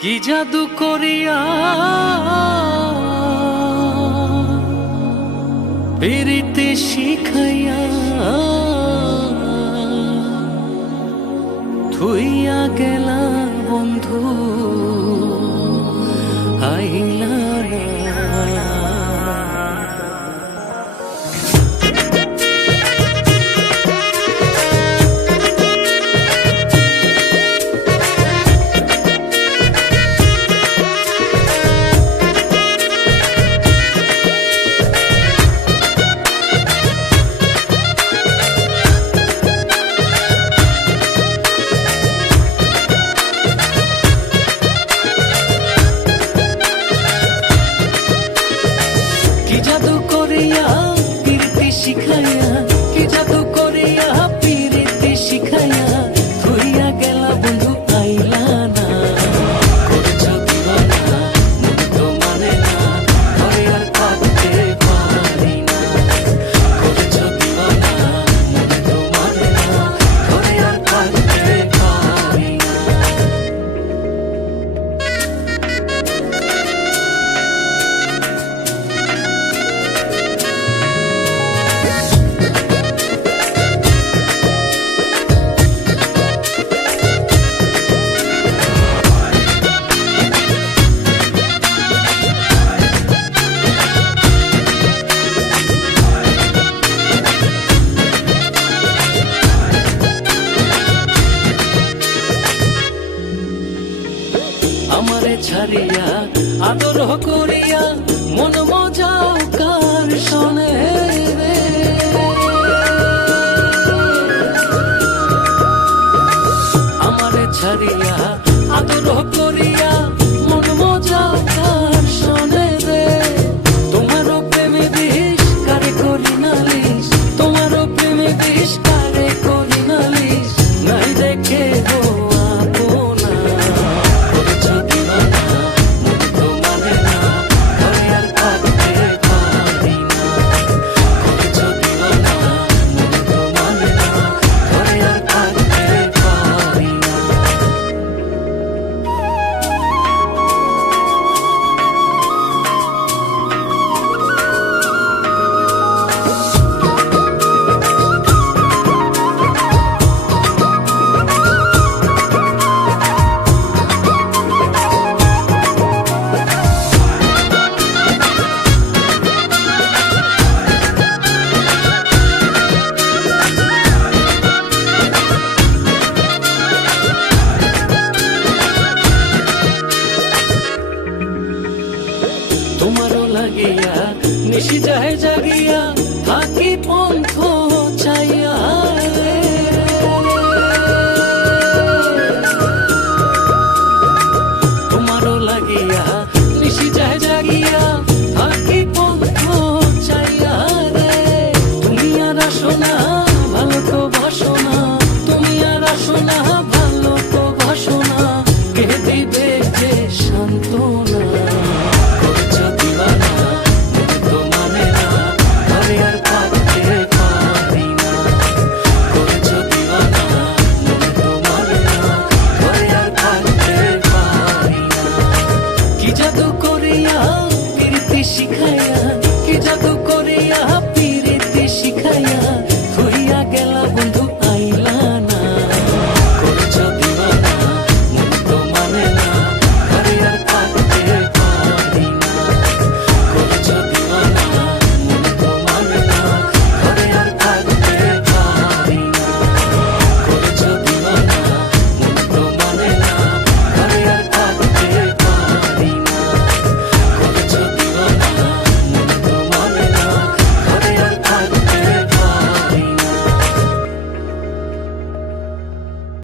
কি জাদু করিয়া পিরিতে শিখাইয়া থুইয়া গেলা বন্ধু আইলা না। কি জাদু করিয়া পিরিতি শিখাইয়া, কি জাদু করিয়া পিরিতি শিখাইয়া থুইয়া গেলা বন্ধু আইলা না। করেছ দিওয়ানা মন তো মানে না, ঘরে আর থাকতে পারি না। করেছ দিওয়ানা মন তো মানে না, ঘরে আর থাকতে পারি না। আমারে ছাড়িয়া আদর করিয়া মন মজাও কার শোনে রে। আমারে ছাড়িয়া আদর করিয়া